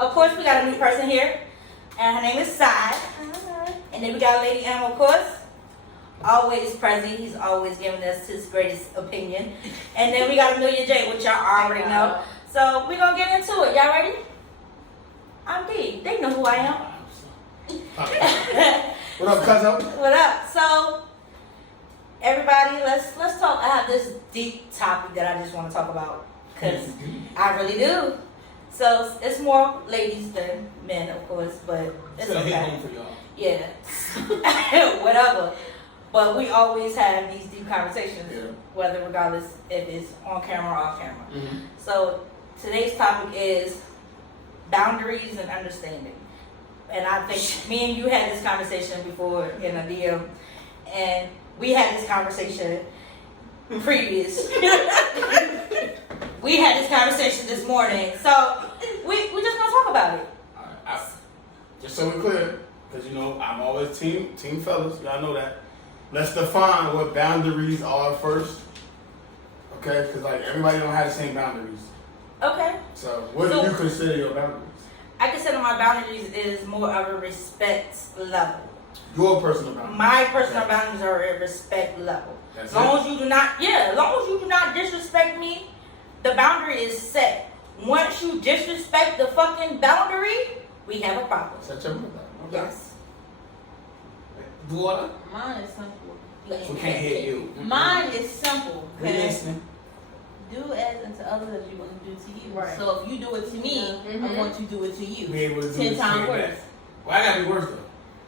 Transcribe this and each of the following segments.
Of course, we got a new person here, and her name is Sai. And then we got Lady M, of course. Always present. He's always giving us his greatest opinion. And then we got Amelia J, which y'all already know. So we're going to get into it. Y'all ready? I'm D. They know who I am. What up, cousin? What up? So, everybody, let's talk. I have this deep topic that I just want to talk about. Because I really do. So, it's more ladies than men, of course. But it's Still hit okay. home for y'all. Yeah. Whatever. But we always have these deep conversations, Yeah. whether regardless if it's on camera or off camera. Mm-hmm. So today's topic is boundaries and understanding. And I think me and you had this conversation before in a DM, and we had this conversation previous. We had this conversation this morning, so we just gonna talk about it. Just so we're clear, because you know I'm always team fellas. Y'all know that. Let's define what boundaries are first, okay? Because like everybody don't have the same boundaries. Okay. So what do you consider your boundaries? I consider my boundaries is more of a respect level. Your personal boundaries. My personal boundaries are a respect level. That's As long as you do not disrespect me, the boundary is set. Once you disrespect the fucking boundary, we have a problem. Set your mouth out. Okay. Yes. Water? Mine is simple. We can't hit you. Mine is simple. We listening. Do as unto others as you want to do to you. Right. So if you do it to me, I want you to do it to you. We able to do 10 this times shit worse. back. Why I gotta be worse though?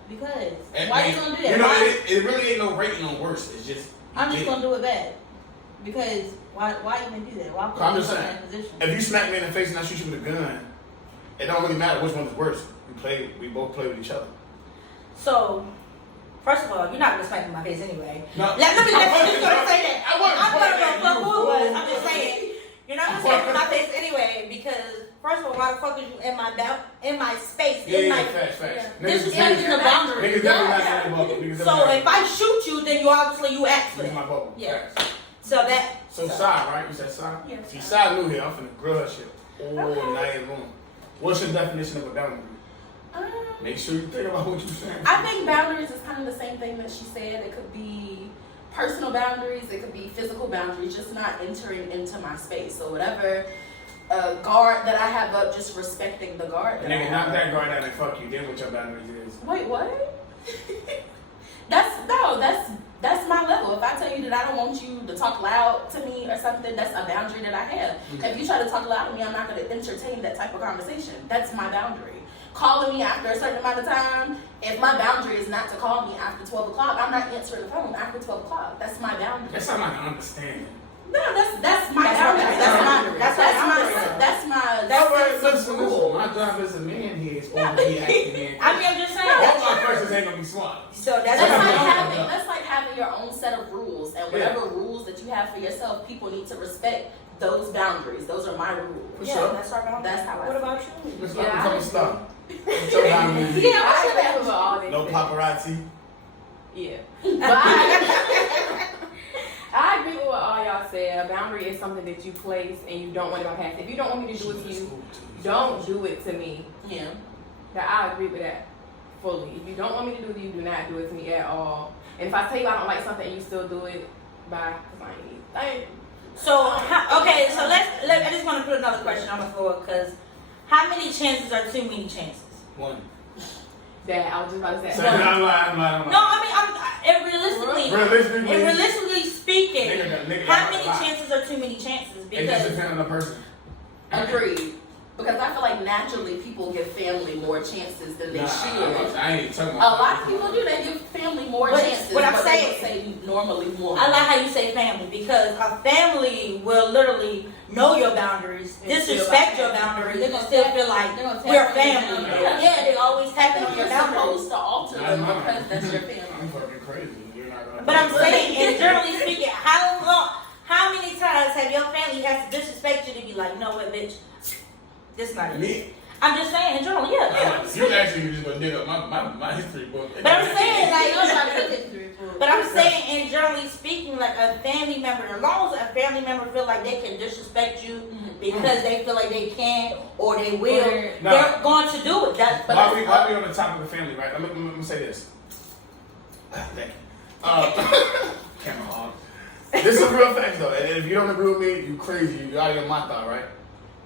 Because And- why and- you gonna do that? You know, Why- it really ain't no rating on worse. It's just I'm just yeah. gonna do it bad. Because why even do that? Why put I'm me just in saying. that position? If you smack me in the face and I shoot you with a gun, it don't really matter which one is worse. We both play with each other. So, first of all, you're not gonna smack me in my face anyway. No. Let me just gonna say that. I wasn't I'm pointing gonna at fuck you, who it was. fool. I'm just saying. You're not gonna smack me in my face anyway because first of all, why the fuck is you in my space? Yeah, in yeah, my facts. This is Niggas the boundary. definitely not in the bubble. Niggas So definitely if I shoot you, then you obviously you ask for This is my that. bubble. Yeah. Facts. So Sai, right? You said Sai? Yeah, See, Sai. Sai new here. I'm finna grill her shit all night long. What's your definition of a boundary? Make sure you think about what you're saying. I think boundaries is kind of the same thing that she said. It could be personal boundaries, it could be physical boundaries, just not entering into my space. So whatever guard that I have up, just respecting the guard that I Nigga, have knock up. that guard down and fuck you. Then what your boundaries is? Wait, what? That's my level. If I tell you that I don't want you to talk loud to me or something, that's a boundary that I have. If you try to talk loud to me, I'm not going to entertain that type of conversation. That's my boundary. Calling me after a certain amount of time, if my boundary is not to call me after 12 o'clock, I'm not answering the phone after 12 o'clock. That's my boundary. That sounds like an understanding. No, that's my boundary. That's my That word sense looks of cool. rule. My job as a man here is over here acting man. I'm just saying. All my questions ain't gonna be smart. So That's that's like having your own set of rules, and whatever rules that you have for yourself, people need to respect those boundaries. Those are my rules. For yeah, sure. that's our boundary. That's how I What feel. about you? Let's Yeah, not I become a agree. star. What's your boundaries? Yeah, I what's your agree with all boundary? this. No paparazzi. Yeah. But I agree with what all y'all said. A boundary is something that you place and you don't want to go past. If you don't want me to do it to you, don't do it to me. Yeah. That I agree with that fully. If you don't want me to do it to you, do not do it to me at all. And if I tell you I don't like something and you still do it, bye. Cause I ain't. So okay, so I just want to put another question on the floor because how many chances are too many chances? One. That I was just about to say. So I'm lying. No, I mean, realistically speaking, Nigga, how many chances are too many chances? It just Because depends on the person. Agreed. Because I feel like naturally people give family more chances than they should. I ain't talking A about lot of people do. They give family more But chances. what I'm but saying- they don't say normally one. I like how you say family because a family will literally know your boundaries, And feel disrespect like your family. boundaries, They're and gonna still tap- feel like they're gonna tap we're into your family. boundaries. Yeah, they always I tapping think on your you're boundaries. supposed to alter them because that's your family. I'm fucking crazy. You're not gonna. But I'm saying, and generally speaking, how many times have your family has to disrespect you to be like, you know what, bitch, this not it. Me. I'm just saying, in general, yeah. You actually just gonna dig up my history book. But I'm saying, like, but I'm But saying, and generally speaking, like a family member, as long as a family member feel like they can disrespect you because they feel like they can or they will, they're going to do it. That's While we on the topic of family, right? Let me say this. Thank you. Camera hog. This is real facts though, and if you don't agree with me, you crazy. You out of your mind, right?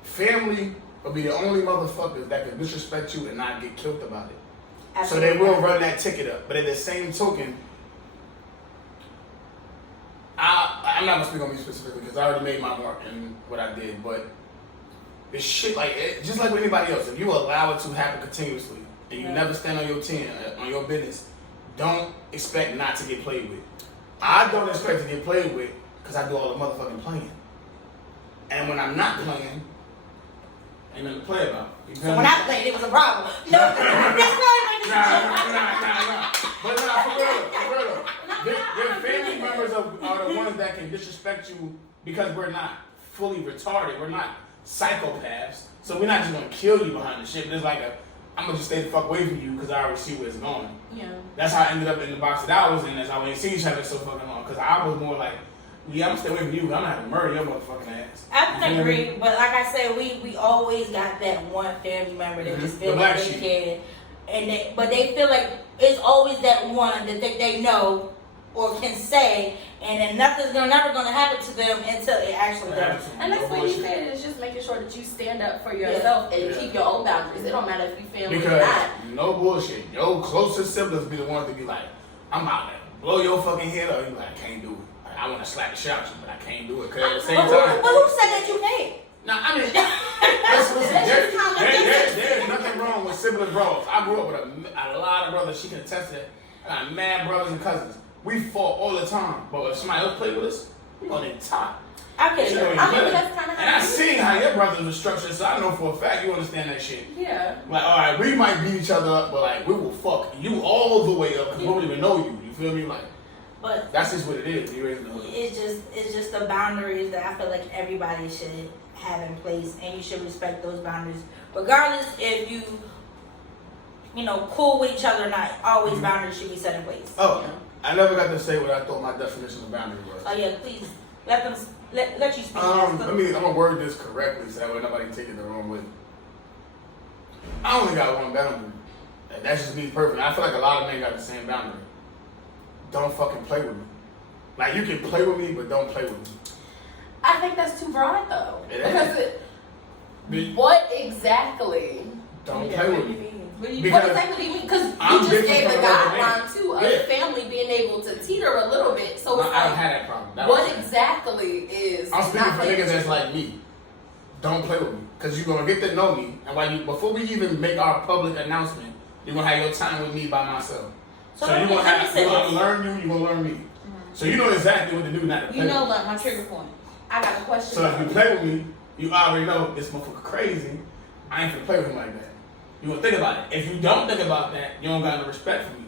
Family will be the only motherfuckers that can disrespect you and not get killed about it. absolutely. So they will run that ticket up. But at the same token, I'm not gonna speak on me specifically because I already made my mark in what I did. But it's shit like just like with anybody else. If you allow it to happen continuously and you never stand on your 10, on your business, don't expect not to get played with. I don't expect to get played with because I do all the motherfucking playing. And when I'm not playing, ain't nothing to play about. You So feel when me? I played, it was a problem. No, that's not Nah. But nah, for real. Their family members are the ones that can disrespect you because we're not fully retarded. We're not psychopaths. So we're not just gonna kill you behind the shit. But it's like I'm gonna just stay the fuck away from you because I already see where it's going. Yeah. That's how I ended up in the box that I was in. That's how we ain't seen each other so fucking long. Because I was more like, yeah, I'm gonna stay away from you. I'm gonna have to murder your motherfucking ass. I can agree, but like I said, we always got that one family member that just feel The like black they sheep. can, but they feel like it's always that one that they know or can say, and then nothing's never gonna happen to them until it actually does. And that's what you said, is just making sure that you stand up for yourself and keep your own boundaries. It don't matter if you family or Because not. no bullshit. Your closest siblings be the ones to be like, I'm out there. Blow your fucking head up. You like, I can't do it. Like, I want to slap the shit out you, but I can't do it. Because at the same But time. who said that you can't? Now, I mean, listen, there's nothing wrong with sibling bros. I grew up with a lot of brothers. She can attest to that. I got mad brothers and cousins. We fought all the time. But if somebody else played with us, we're going to top. I can. You know, I mean, that's kind of and I seen how your brothers were structured, so I know for a fact you understand that shit. Yeah. Like, all right, we might beat each other up, but like, we will fuck you all the way up because we don't even know you. You feel me? Like, But that's just what it is. You raising the hood. it's just the boundaries that I feel like everybody should have in place, and you should respect those boundaries, regardless if you cool with each other or not. Always boundaries should be set in place. Oh, I never got to say what I thought my definition of boundary was. Oh yeah, please let them let you speak. I'm gonna word this correctly so that way nobody take it the wrong way. I only got one boundary. And that's just me perfect. I feel like a lot of men got the same boundary. Don't fucking play with me. Like, you can play with me, but don't play with me. I think that's too broad though. It Because what exactly? Don't play with me. What Because exactly do you mean? Because I'm you just different gave a from another man. guideline too of Yeah. family being able to teeter a little bit. So it's I don't like, have that problem. That what was it. exactly is? I'm speaking not for niggas dangerous? that's like me. Don't play with me. Because you're going to get to know me. And while before we even make our public announcement, you're going to have your time with me by myself. So let you're me going to say this. learn you, you're going to learn me. So you know exactly what to do, not to play with me. like my trigger point. I got a question. So if you play with me, you already know this motherfucker crazy. I ain't gonna play with him like that. You gonna think about it. If you don't think about that, you don't got no respect for me.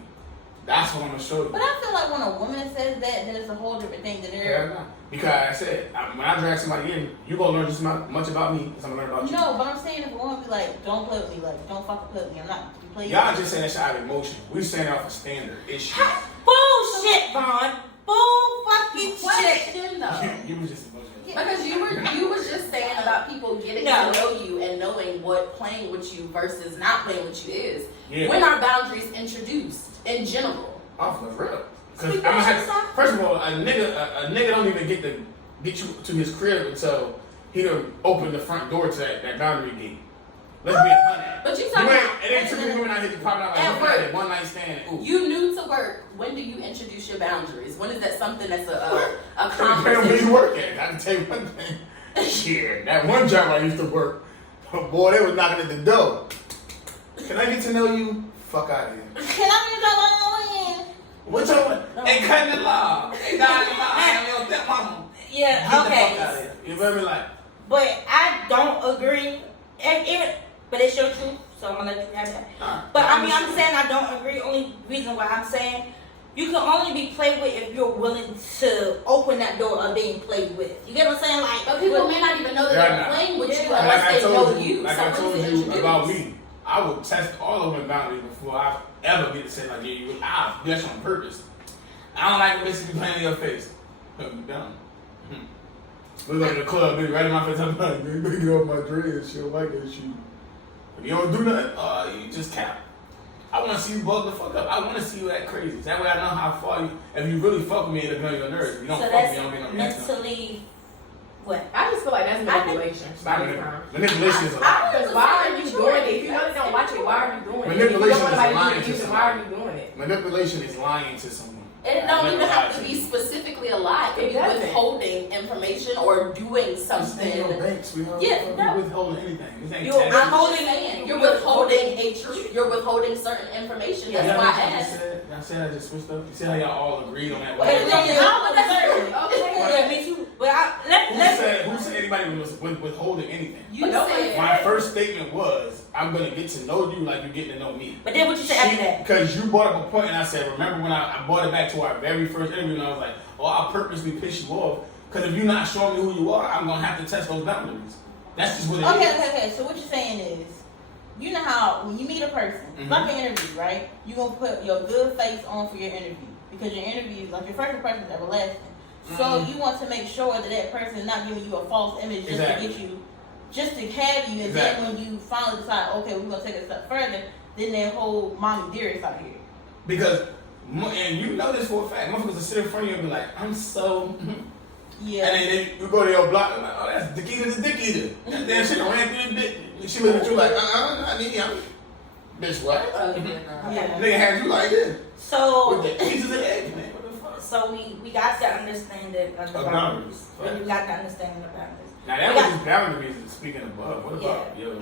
That's what I'm gonna show you. But I feel like when a woman says that, then it's a whole different thing than Yeah, nah. Because I said, when I drag somebody in, you gonna learn just as much about me as I'm gonna learn about you. No, but I'm saying if a woman be like, don't play with me, like, don't fucking play with me, I'm not you play Y'all just saying that shit out of emotion. We saying it off a standard issue. Bullshit, Vaughn. Bull fucking shit. Question though. You was just emotional. Because you was just saying about people getting No. to know you and knowing what playing with you versus not playing with you is. Yeah. When are boundaries introduced in general? Off the real. Because Speak for yourself. first of all, a nigga don't even get you to his crib until he done opened the front door to that boundary gate. Let's be honest. But you talking about It ain't too many women out here just popping out At like work. one night stand. Ooh. you new to work. When do you introduce your boundaries? When is that something that's a Depending on where conversation? you work at. I can tell you one thing. Shit, that one job I used to work, boy, they was knocking at the door. Can I get to know you? Fuck out of here. Can I be What's up? Ain't cutting the law. Ain't dying the law. Ain't your stepmama. Yeah. Get Okay. the fuck out of here. You feel me? Like, But I don't agree. And even, but it's your truth, so I'm gonna let you have that. nah. But I mean, I'm saying I don't agree. Only reason why I'm saying you can only be played with if you're willing to open that door of being played with. You get what I'm saying? Like, But people may not even know that they're playing with you unless Like they know I you. told you Introduced. about me. I would test all of my boundaries before I ever get to say like, yeah, you. I do that on purpose. I don't like basically playing in your face. Put me down. We go to the club, dude, right in my face. I'm like, you better get off my dreads. She don't like that shit. If you don't do nothing, you just cap. I want to see you bug the fuck up. I want to see you act crazy. That way I know how far you. If you really fuck with me, it'll know your nerves. If you don't so fuck with that's me, I don't get no reaction. mentally, what? I just feel like that's manipulation. It's not manipulation is a lie. Because why are you doing it? If you know they don't watch it, why are you doing it? If you don't Manipulation want is nobody lying to to use it, somebody. why are you doing it? Manipulation is lying to someone. It don't even have to be specifically a lie. It could It be doesn't. withholding information or doing something. Banks, we don't Yeah, no. withholding anything. This ain't You- taxes. I'm holding- You're withholding a truth. You're withholding certain information. That's Yeah, why I y'all asked. said I just switched up. You see how y'all all agreed on that? Well, it don't- Okay. Yeah, me too. But Who said anybody was withholding anything? You said. My first statement was, I'm gonna get to know you like you're getting to know me. But then what you say after that? Because you brought up a point and I said, remember when I brought it back to our very first interview and I was like, oh, I'll purposely piss you off. Because if you're not showing me who you are, I'm gonna have to test those boundaries. That's just what it is. Okay. So what you're saying is, you know how when you meet a person, like an interview, right? You gonna put your good face on for your interview because your interview, like your first impression is everlasting. So you want to make sure that that person is not giving you a false image just to get you, just to have you, and then when you finally decide, okay, we're gonna take it a step further, then that whole mommy dearest out here. Because, and you know this for a fact, motherfuckers will sit in front of you and be like, I'm so. Yeah. And then you go to your block and like, oh, that's Dick Eater the Dick Eater. That damn shit done ran through your dick. And she look at you like, I need you. Bitch, what? Yeah. Nigga had you like this. So With the pieces of egg, man. What the fuck? So we got to understand it of the Of boundaries. boundaries. We got to understand the boundaries. Now that was just boundaries and speaking above. What about Yeah. your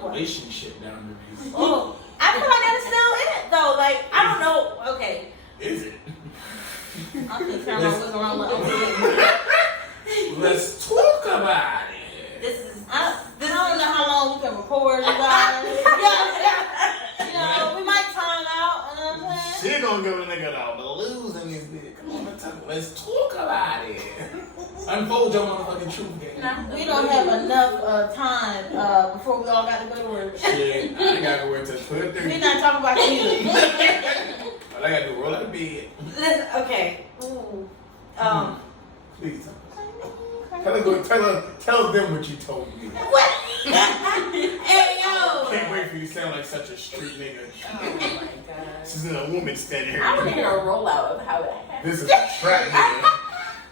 What? relationship boundaries? Oh, I feel like that's still in it though. Like I don't know. Okay. Is it? I'm just trying to look around like, Let's talk about it. This is. I don't know how long we can record, you guys. You know, we might time out. You know what I'm saying? She gonna give a nigga the blues in this bitch. Come on, let's talk about it. Unfold your motherfucking truth game. We don't have enough time before we all got to go to work. Shit, I ain't gotta go until We're 12:30. not talking about you. All I gotta do is roll out of bed. Listen, okay. Ooh. Please tell them what you told me. What? Hey yo. Can't wait for you to sound like such a street nigga. Oh my god. This is a woman standing here. I want to hear a rollout of how it happened. This is a trap nigga.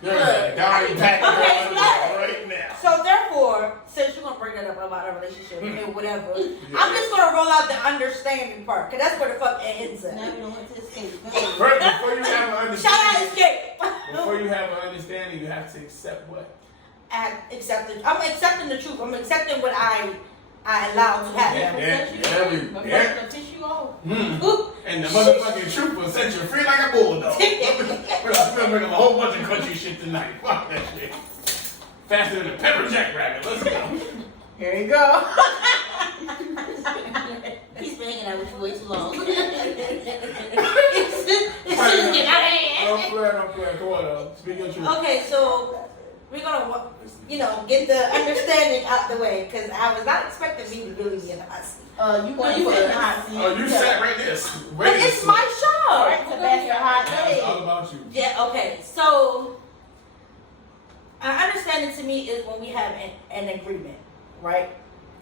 You're a dying pack Okay, right now. So therefore, since you're gonna bring that up about our relationship and whatever, I'm just gonna roll out the understanding part, cause that's where the fuck it ends Now at. we don't want to escape. Right, before you have an Shout out understanding, Escape. before you have an understanding, you have to accept what? I'm accepting the truth. I'm accepting what I allow to happen. Yeah. Tissue off. And the motherfucking truth will set you free like a bulldog. We're gonna bring up a whole bunch of country shit tonight. Fuck that shit. Faster than a pepper jack rabbit. Let's go. Here you go. He's been hanging out with you way too long. I'm playing. Come on, speak your truth. Okay, so we're gonna, get the understanding out the way, because I was not expecting me to really be in the hot seat. You in the hot seat. Oh, you sat right there. But it's my show. All right, so that's your hot It's all day. about you. Yeah, okay. So, an understanding to me is when we have an agreement, right?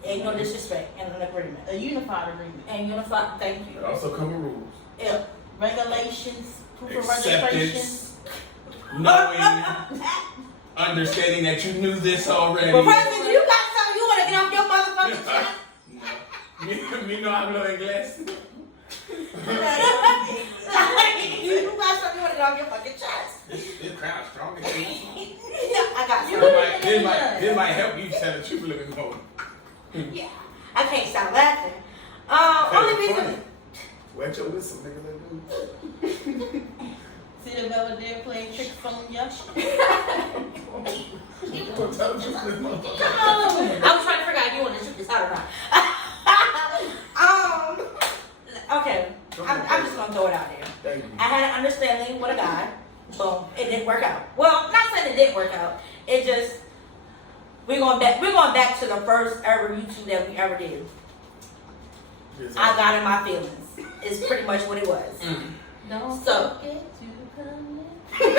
Ain't no disrespect, and an agreement. A unified agreement. And unified, thank you. It also come with rules. Yeah. Regulations, proof of registration. Acceptance, knowing, understanding that you knew this already. But President, you got something you want to get off your motherfucking chest? Me no hablo inglés. You got something you want to get off your fucking chest. This crowd's strong. I got You something. This might help you tell the truth a little bit more. Yeah. I can't stop laughing. Only reason. Wet your whistle, nigga. See the Belvedere playing tricks on you? Don't tell the truth, this motherfucker. I was trying to figure out if you want to shoot this out or not. Okay. I'm just gonna throw it out there. baby. I had an understanding with a guy. Boom, it didn't work out. Well, not saying it didn't work out. It just we're going back to the first ever YouTube that we ever did. I got in my feelings. It's pretty much what it was. Don't So- forget to come in.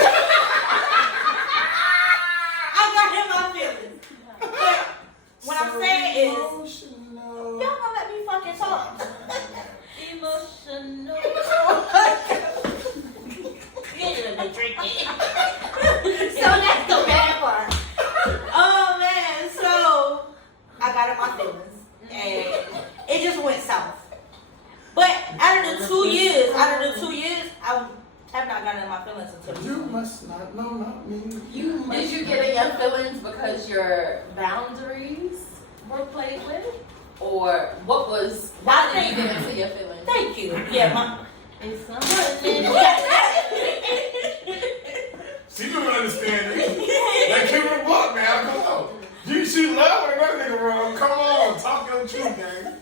I got in my feelings. But what I'm saying is, Emotional. y'all gonna let me fucking talk. Emotional. You're gonna drink it. So that's the bad part. Oh man, so I got in my feelings and it just went south. But out of the 2 years, I have not gotten in my feelings until You must not know, not me. Did you get in your feelings because your boundaries were played with? Or why did you get into your feelings? Thank you. Yeah, It's something. She don't understand it. Like Kimber Block, man. Come on. She love when another nigga wrong. Come on, talk your truth, gang.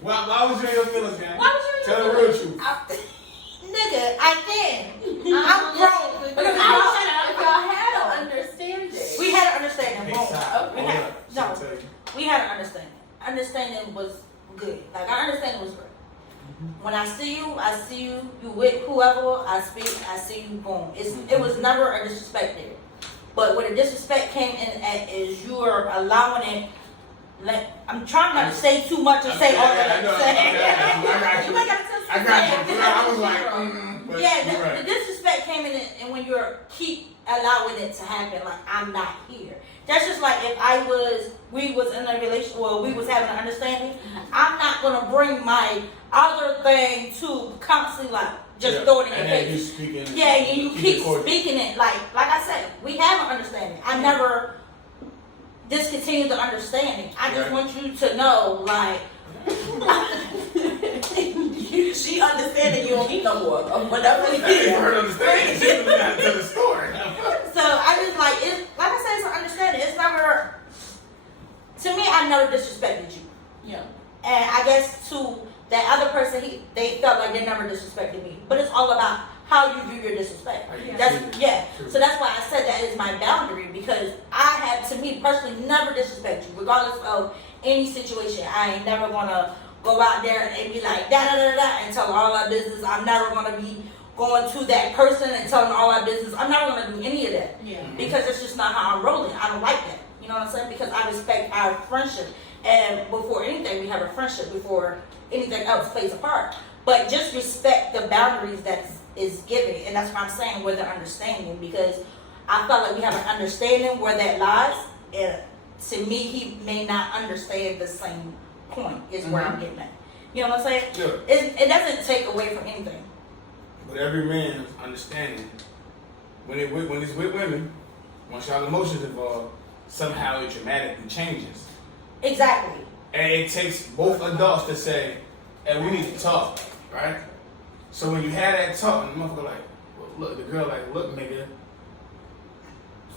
Why was you in your feelings, gang? Why was you in Tell your the real truth. nigga, I can. I'm grown. Because if y'all had an understanding. We had an understanding. Hey, Boom. stop. We Hold had, up. no, She'll tell you. we had an understanding. Understanding was good. Like our understanding was great. When I see you, you with whoever I speak, I see you, boom. It was never a disrespect there. But where the disrespect came in at is you are allowing it. Like I'm trying not to say too much and say all that. I got you. You ain't gotta tell I got you. I was like, but yeah, you're the right. disrespect came in it, and when you're keep allowing it to happen, like I'm not here. That's just like if we was in a relationship, well, we was having an understanding. I'm not gonna bring my other thing to constantly like just throw it in your and then face. you speaking. Yeah, and you keep recording. speaking it like I said, we have an understanding. I never discontinued the understanding. I just Right. want you to know, like. She understanding you don't need no more of whatever it That ain't is. for her to understand. She was not to the story. So I just like it. Like I said, it's an understanding. It's never. To me, I never disrespected you, Yeah. and I guess to that other person, they felt like they never disrespected me. But it's all about how you view your disrespect. How you That's treat it. yeah. True. So that's why I said that is my boundary because I have, to me personally, never disrespect you, regardless of any situation. I ain't never gonna go out there and be like da da da da and tell all our business. I'm never gonna be going to that person and telling all our business. I'm never gonna do any of that Yeah. because it's just not how I'm rolling. I don't like that. You know what I'm saying? Because I respect our friendship, and before anything, we have a friendship before anything else plays a part. But just respect the boundaries that is given, and that's what I'm saying. Where they're understanding, because I felt like we have an understanding where that lies. And to me, he may not understand the same point. Is where I'm getting at. You know what I'm saying? Yeah. It doesn't take away from anything. But every man's understanding when it's with women, once y'all emotions involved, somehow it dramatically changes. Exactly. And it takes both adults to say, hey, we need to talk, right? So when you have that talk, and the motherfucker like, well, look, the girl like, look, nigga,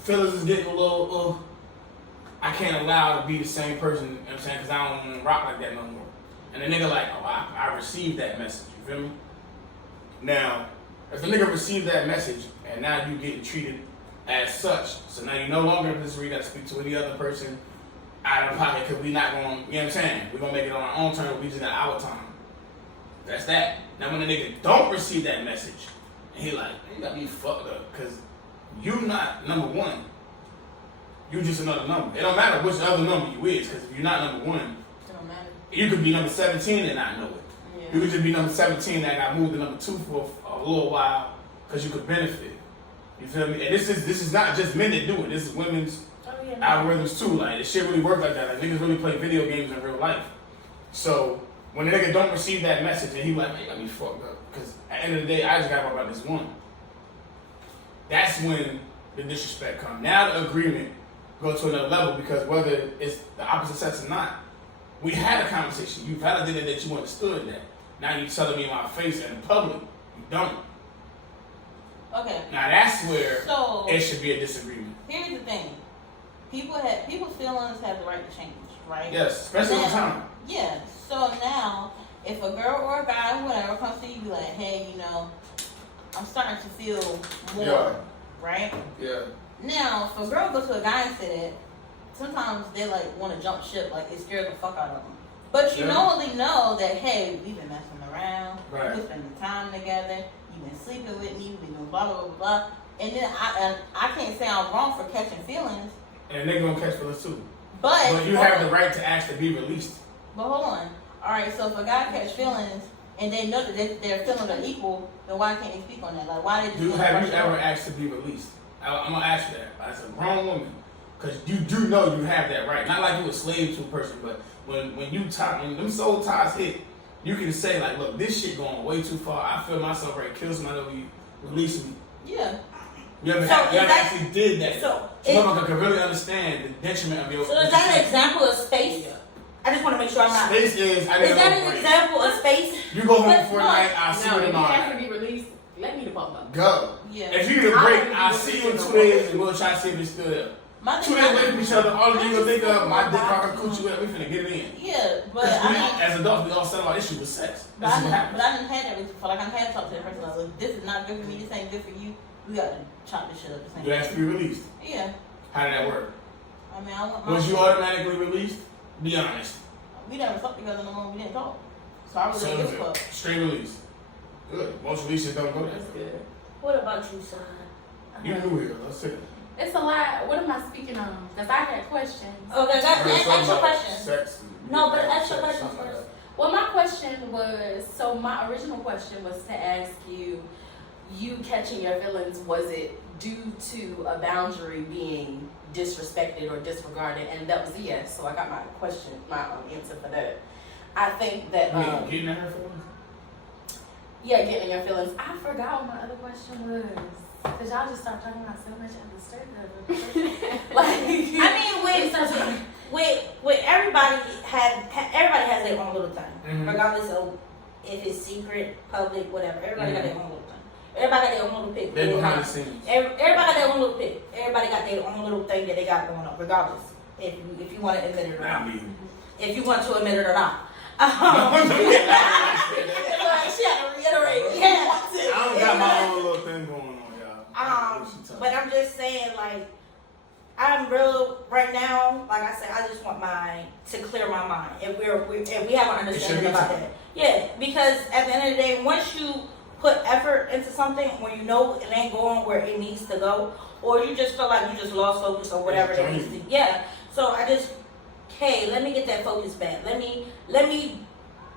feelings is getting a little, I can't allow to be the same person, you know what I'm saying, because I don't want to rock like that no more. And the nigga like, oh, I received that message, you feel me? Now, if the nigga received that message, and now you getting treated as such, so now you no longer in a position where you got to speak to any other person out of pocket, because we not going, you know what I'm saying? We're going to make it on our own terms, we just got our time. That's that. Now when the nigga don't receive that message, and he like, you got me fucked up, because you not number one. You just another number. It don't matter which other number you is, because if you're not number one, It don't matter. you could be number 17 and not know it. Yeah. You could just be number 17 that got moved to number 2 for a little while, because you could benefit. You feel me? And this is not just men that do it. This is women's algorithms too. Like, this shit really work like that. Like, niggas really play video games in real life. So when the nigga don't receive that message, and he like, man, you got me fucked up. Because at the end of the day, I just got about this one. That's when the disrespect comes. Now the agreement goes to another level, because whether it's the opposite sex or not, we had a conversation. You validated that you understood that. Now you telling me in my face and in public, you don't. Okay. Now that's where So it should be a disagreement. here's the thing. People's feelings have the right to change, right? Yes, especially on time. Yeah. So now, if a girl or a guy, whatever, comes to you, be like, hey, I'm starting to feel more, Yeah. right? Yeah. Now, if a girl go to a guy and say that, sometimes they like want to jump ship, like it scares the fuck out of them. But you Yeah. knowingly know that, hey, we've been messing around, Right. we've been spending time together, you've been sleeping with me, we've been doing blah blah blah blah. And then I can't say I'm wrong for catching feelings, And they gonna catch feelings too. but But you have the right to ask to be released. But hold on. All right, so if a guy catch feelings and they know that their feelings are equal, then why can't they speak on that? Like, why they just Have brush you it ever off? asked to be released? I'm gonna ask you that. As a grown woman, because you do know you have that right. Not like you a slave to a person, but when when them soul ties hit, you can say like, look, this shit going way too far. I feel myself ready to kill somebody over you. Release me. Yeah. You ever, So you is ever that- actually did that? So, Someone can really understand the detriment of your. so is that an example of space? I just want to make sure I'm not. Space is. I need Is a that little an break. example of space? You go home But for a no, night. I see No, you if you tomorrow. ask to be released, let me the fuck up. Go. Yeah. If you need a break, I'll see you in 2 days and we'll try to see if it's still there. My 2 days away from each other, all you gonna think of, my dick rock coochie wet, we finna get it in. Yeah, but Because I mean, as adults, we all settle our issue with sex. but This I is what didn't, happens. but I didn't have that before. Like I had to talk to the person. Like, look, this is not good for me. This ain't good for you. We got to chop this shit up. This ain't You asked to be released. Yeah. How did that work? I mean, I want my. Was you automatically released? Be honest. We never slept together no more. We didn't talk. So I really So didn't give a fuck. straight release. Good. Most releases don't go That's that. good. What about you, son? You knew here. Let's see. It's a lot. What am I speaking on? Because I got questions. Okay, ask your question. Sex. No, but ask your sex, question something like first. Well, my question was, so my original question was to ask you, you catching your feelings, was it due to a boundary being disrespected or disregarded? And that was a yes. So I got my question, my answer for that. I think that, that. You mean getting at her feelings? yeah, getting your feelings. I forgot what my other question was. Because y'all just start talking about so much other stuff. Like, I mean, with everybody has their own little thing, Mhm. regardless of if it's secret, public, whatever. Everybody got their own little thing. Everybody got their own little pick. They're behind the scenes. Everybody got their own little pick. Everybody got their own little thing that they got going on, regardless if you want to admit it or I not. mean. If you want to admit it or not. I She had to reiterate. Yeah. don't got my own little thing going on, y'all. What you talking But I'm just saying, like, I'm real right now. Like I said, I just want to clear my mind. If we have an It should understanding be about time. that, yeah. Because at the end of the day, once you put effort into something, when you know it ain't going where it needs to go, or you just feel like you just lost focus or whatever that needs to, yeah. So I just, hey, let me get that focus back. Let me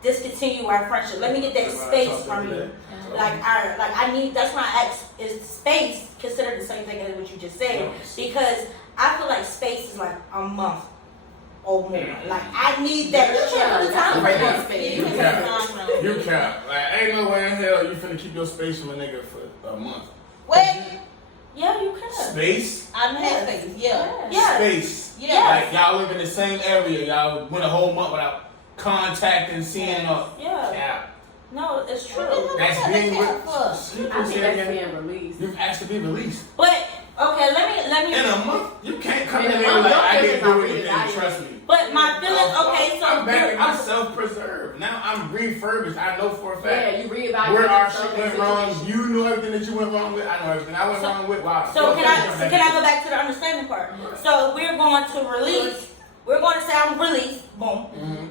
discontinue our friendship. Let me get that space from you. I need. That's why I ask, is space considered the same thing as what you just said? Because I feel like space is like a month or more. Like I need that. You can't put the time frame on Yeah, space. you can Yeah. take time from You cap. Like, ain't no way in hell you finna keep your space from a nigga for a month. Wait, Yeah, you can. Space? I done had space. Yeah. Yeah. Space. Yeah. Like, y'all live in the same area. Y'all went a whole month without contacting, seeing or Yeah. cap. No, it's true. That's Yeah, being that's with. fuck. You I can think say that's again. being released. You've asked to be released. But okay, let me. In a month, you can't come In in a there month, like, your I didn't feelings do are anything, really trust me. But my feelings. Okay, so I'm back. I'm I'm- self-preserved. Now I'm refurbished. I know for a fact. Yeah, you reevaluate Where our yourself shit in went wrong, situations. you know everything that you went wrong with. I know everything I went So- wrong with. Wow. So can I go back to the understanding part? So we're going to release. We're going to say I'm released. Boom. Mm-hmm.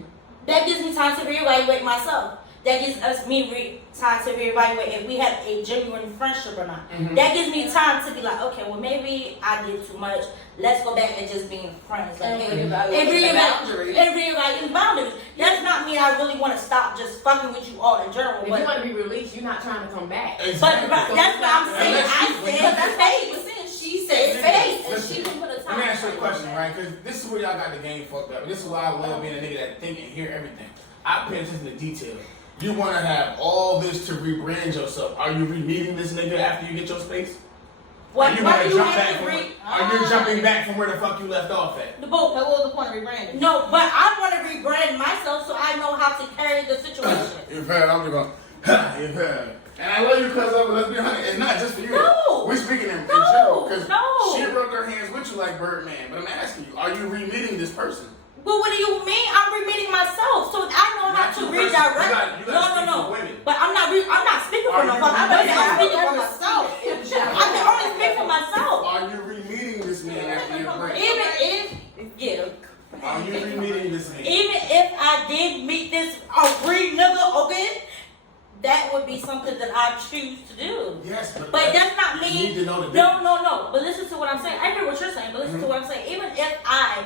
That gives me time to reevaluate myself. That gives time to reevaluate if we have a genuine friendship or not. Mhm. That gives me time to be like, okay, well maybe I did too much. Let's go back and just being friends. Like, And hey, reevaluate the boundaries. and reevaluate the boundaries. That's not mean I really want to stop just fucking with you all in general. If But, you want to be released, you're not trying to come back. but that's what I'm saying. I said That's what she space. was saying. She said space, and she can put a Let time me ask you a frame question, on right? Because this is where y'all got the game fucked up. This is why I love being a nigga that think and hear everything. I pay attention to detail. You want to have all this to rebrand yourself. Are you re-meeting this nigga after you get your space? What Are you what gonna do you jump have back to from? read? Are you jumping back from where the fuck you left off at? The book. So what was the point of rebranding? No, but I want to rebrand myself so I know how to carry the situation. You've heard. I'm going. You've heard. And I love you because of it. Let's be honest. It's not just for you. No. We're speaking in No. general because No. she rubbed her hands with you like Birdman. But I'm asking you, are you re-meeting this person? But what do you mean? I'm repeating myself, so I know how Not to you redirect. personally. You gotta speak for No. women. But I'm not speaking for Are no you fucking women. I'm repeating speaking for yourself? nigga, okay? That would be something that I choose to do. Yes, but But that's not you me. need to know the difference. No. But listen to what I'm saying. I hear what you're saying, but listen to what I'm saying. Even if I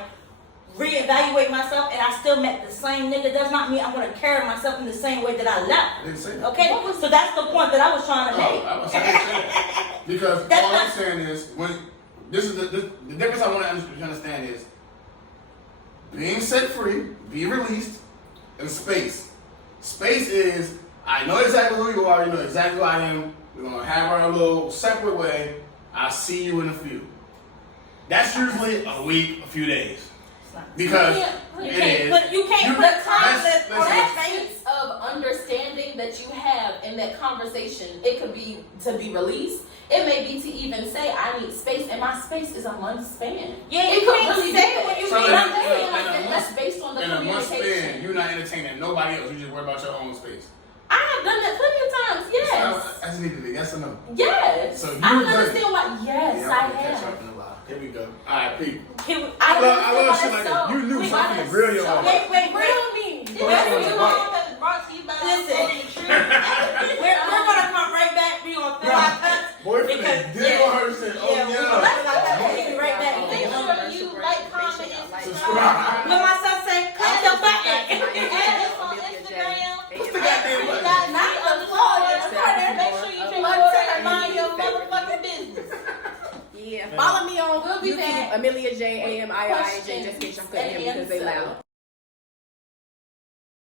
reevaluate myself and I still met the same nigga, does not mean I'm gonna carry myself in the same way that I I left. didn't say that. Okay? So that's the point that I was trying to make. I was saying that. Because That's all I'm not- saying is when this is the difference I want to understand is being set free, be released, and space. Space is I know exactly who you are, you know exactly who I am. We're gonna have our little separate way. I'll see you in a few. That's usually a week, a few days. Because You it can't is. put The let's- concept or let's- that sense of understanding that you have in that conversation, it could be to be released. It may be to even say, I need space, and my space is a month span. Yeah, It you could can't really say be when you So meet in a- up there. in a That's based on the in a month span, communication. you're not entertaining nobody else. You just worry about your own space. I have done that plenty of times, yes. I just need to be yes or no. Yes. So you I don't agree. understand why. Yes, Yeah, I I'm gonna catch have. up in a while. Here we go. All right, Pete. I love understand shit why like that's that. so- You knew why something that's to grill your so- ass. Wait. Grill me. This What's episode going on? is brought to you by Listen. We're gonna come right back. We're gonna fill our cups. Boyfriend Because- did yeah. on her shit. Oh Yeah, we're gonna yeah. fill our cups. We'll be right back. Make sure you like, comment, and Subscribe. subscribe. When my son say, click the button. Add us on Instagram. What's the goddamn button? Not on the floor. Make sure you drink water and mind your motherfucking business. Yeah. Follow me on We'll be YouTube, back. Amelia J, AMIIJ, just in case y'all couldn't hear me because they loud.